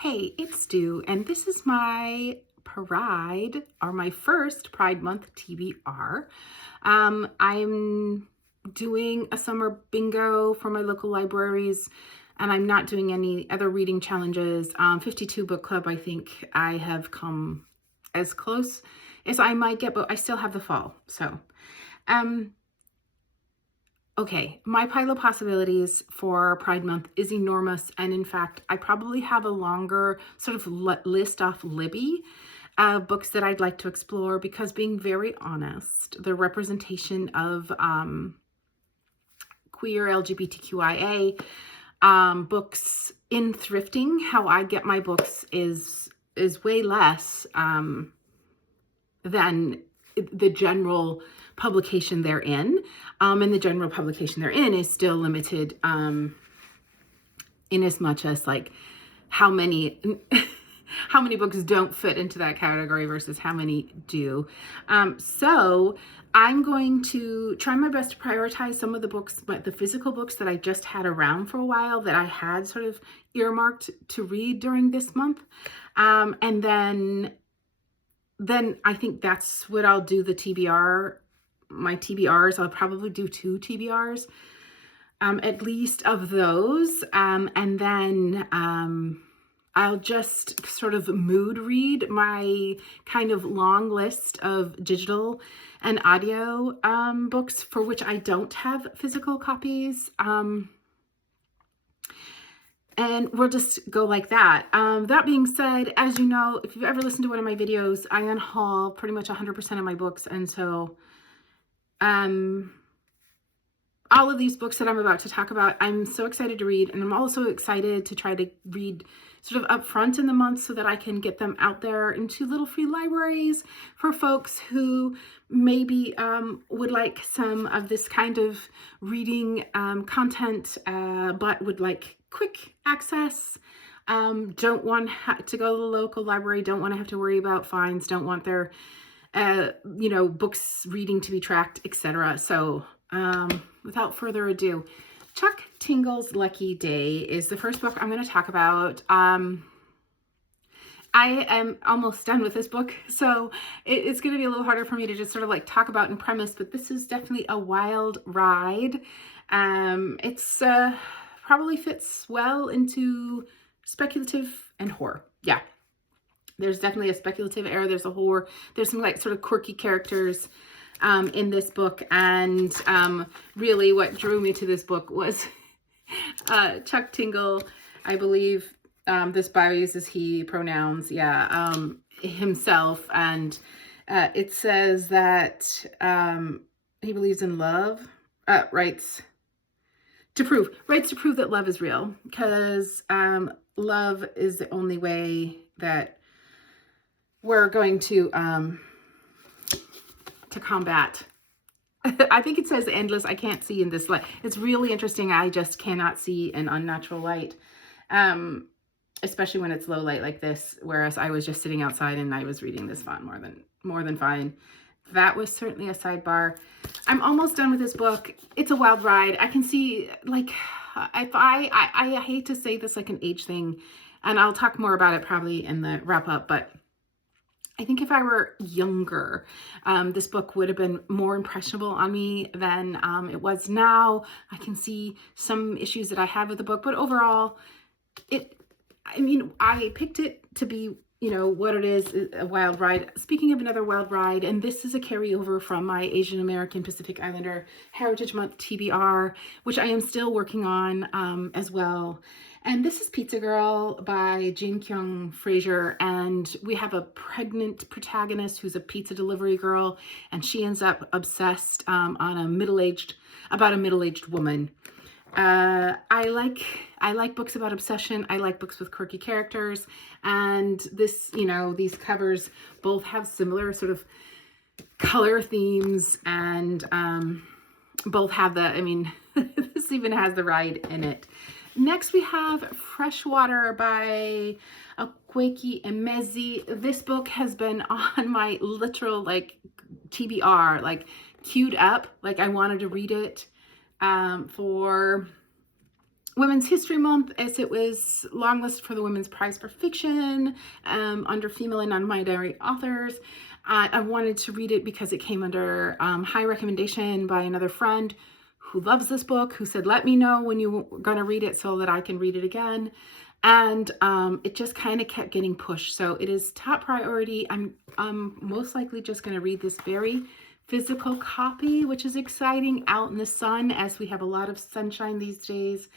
Hey, it's Stu, and this is my Pride, or my first Pride Month TBR. I'm doing a summer bingo for my local libraries, and I'm not doing any other reading challenges. 52 book club, I think I have come as close as I might get, but I still have the fall. So, um, okay, my pile of possibilities for Pride Month is enormous. And in fact, I probably have a longer sort of list off Libby of books that I'd like to explore because, being very honest, the representation of queer LGBTQIA books in thrifting, how I get my books, is way less than the general publication they're in. And the general publication they're in is still limited in as much as like how many how many books don't fit into that category versus how many do. So I'm going to try my best to prioritize some of the books, but the physical books that I just had around for a while that I had sort of earmarked to read during this month. And then I think that's what I'll do. My TBRs, I'll probably do 2 TBRs, at least of those. And then I'll just sort of mood read my kind of long list of digital and audio books for which I don't have physical copies. And we'll just go like that. That being said, as you know, if you've ever listened to one of my videos, I unhaul pretty much 100% of my books. And so all of these books that I'm about to talk about, I'm so excited to read. And I'm also excited to try to read sort of upfront in the month so that I can get them out there into little free libraries for folks who maybe would like some of this kind of reading content, but would like quick access, don't want to go to the local library, don't want to have to worry about fines, don't want their books reading to be tracked, etc. So without further ado, Chuck Tingle's Lucky Day is the first book I'm going to talk about. I am almost done with this book, so it's going to be a little harder for me to just sort of like talk about in premise, but this is definitely a wild ride. It's probably fits well into speculative and horror. Yeah, there's definitely a speculative era. There's a horror. There's some like sort of quirky characters in this book. And really what drew me to this book was Chuck Tingle, I believe this bio uses he pronouns, himself. And it says that he believes in love, writes to prove that love is real, because love is the only way that we're going to combat. I think it says endless. I can't see in this light. It's really interesting. I just cannot see an unnatural light, especially when it's low light like this. Whereas I was just sitting outside and I was reading this font more than fine. That was certainly a sidebar. I'm almost done with this book. It's a wild ride. I can see, like, if I hate to say this like an age thing, and I'll talk more about it probably in the wrap up, but I think if I were younger, this book would have been more impressionable on me than it was now. I can see some issues that I have with the book, but overall, I picked it to be, what it is, a wild ride. Speaking of another wild ride, and this is a carryover from my Asian American Pacific Islander Heritage Month TBR, which I am still working on as well. And this is Pizza Girl by Jin Kyung Fraser. And we have a pregnant protagonist who's a pizza delivery girl, and she ends up obsessed about a middle-aged woman. I like books about obsession. I like books with quirky characters, and this, these covers both have similar sort of color themes, and both have this even has the ride in it. Next we have Freshwater by Akwaeke Emezi. This book has been on my literal TBR, queued up, I wanted to read it for Women's History Month, as it was longlisted for the Women's Prize for Fiction under female and non-binary authors. I wanted to read it because it came under high recommendation by another friend who loves this book, who said, let me know when you're going to read it so that I can read it again. And it just kind of kept getting pushed. So it is top priority. I'm most likely just going to read this very physical copy, which is exciting, out in the sun, as we have a lot of sunshine these days.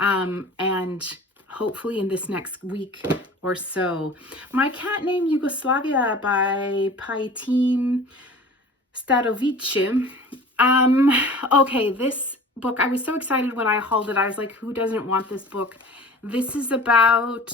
And hopefully in this next week or so. My Cat Named Yugoslavia by Pajtim Stadovic. Okay, this book, I was so excited when I hauled it. I was like, who doesn't want this book? This is about,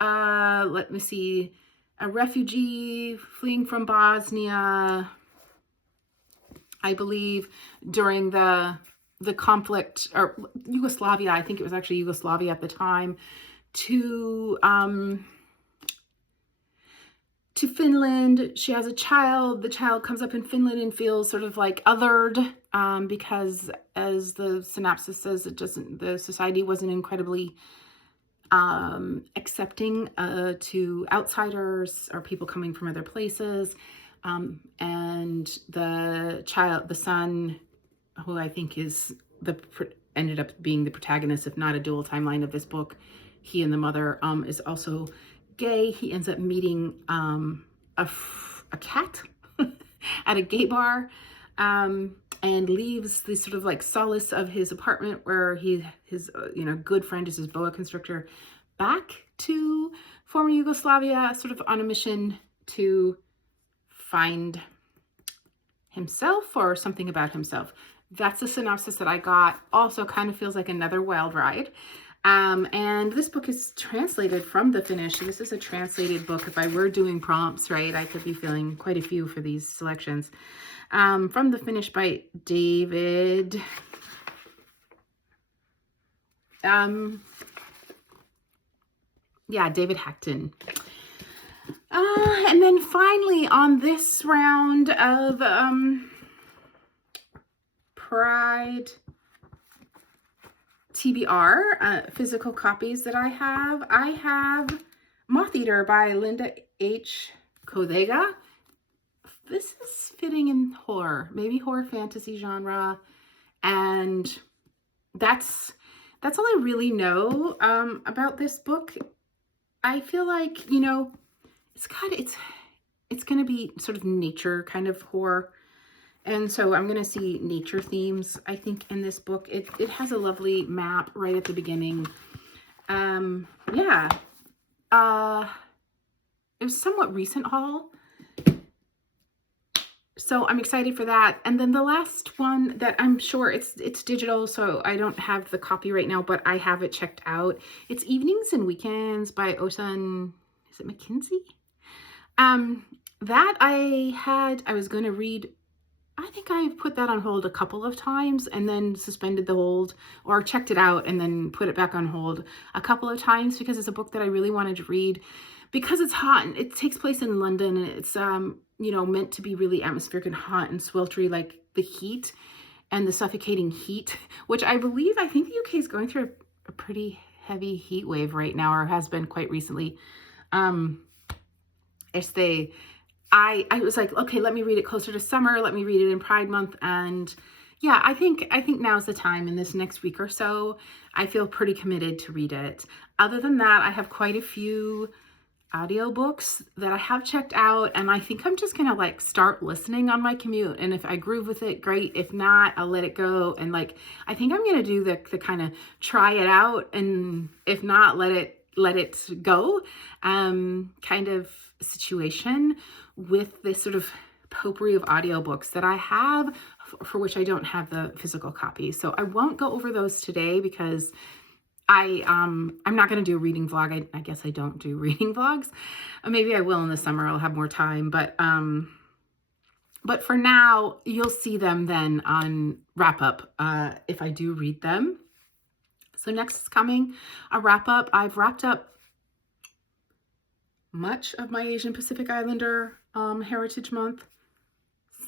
let me see, a refugee fleeing from Bosnia, I believe, during the conflict, or Yugoslavia, I think it was actually Yugoslavia at the time, to Finland. She has a child. The child comes up in Finland and feels sort of like othered because, as the synopsis says, the society wasn't incredibly accepting to outsiders or people coming from other places. And the son, who I think is ended up being the protagonist, if not a dual timeline of this book, he and the mother, is also gay. He ends up meeting a cat at a gay bar, and leaves the sort of like solace of his apartment where his good friend is his boa constrictor, back to former Yugoslavia, sort of on a mission to find himself or something about himself. That's the synopsis that I got. Also kind of feels like another wild ride. And this book is translated from the Finnish. This is a translated book. If I were doing prompts, right, I could be feeling quite a few for these selections. From the Finnish by David. David Hackton. And then finally on this round of Pride TBR physical copies that I have Moth Eater by Linda H. Kodega. This is fitting in horror, maybe horror fantasy genre, and that's all I really know about this book. I feel like, it's going to be sort of nature kind of horror. And so I'm going to see nature themes, I think, in this book. It has a lovely map right at the beginning. It was a somewhat recent haul, so I'm excited for that. And then the last one that I'm sure it's digital, so I don't have the copy right now, but I have it checked out. It's Evenings and Weekends by Osan, is it McKinsey? That I was going to read. I think I put that on hold a couple of times and then suspended the hold, or checked it out and then put it back on hold a couple of times, because it's a book that I really wanted to read, because it's hot and it takes place in London, and it's meant to be really atmospheric and hot and sweltery, like the heat and the suffocating heat, which I think the UK is going through a pretty heavy heat wave right now, or has been quite recently. I was like, okay, let me read it closer to summer. Let me read it in Pride Month. And yeah, I think now's the time. In this next week or so, I feel pretty committed to read it. Other than that, I have quite a few audiobooks that I have checked out, and I think I'm just gonna like start listening on my commute. And if I groove with it, great. If not, I'll let it go. And like, I think I'm gonna do the kind of try it out, and if not, let it go kind of situation with this sort of potpourri of audiobooks that I have, for which I don't have the physical copy. So I won't go over those today, because I'm not going to do a reading vlog. I guess I don't do reading vlogs. Maybe I will in the summer. I'll have more time, but for now, you'll see them then on wrap up if I do read them. So next is coming a wrap up. I've wrapped up much of my Asian Pacific Islander Heritage Month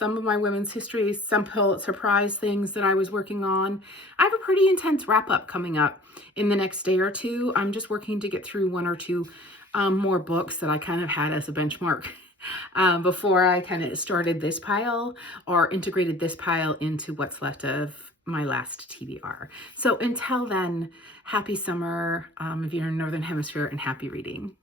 some of my women's history, some Pulitzer Prize things that I was working on. I have a pretty intense wrap up coming up in the next day or two. I'm just working to get through one or two more books that I kind of had as a benchmark before I kind of started this pile or integrated this pile into what's left of my last TBR. So until then, happy summer if you're in the Northern Hemisphere, and happy reading.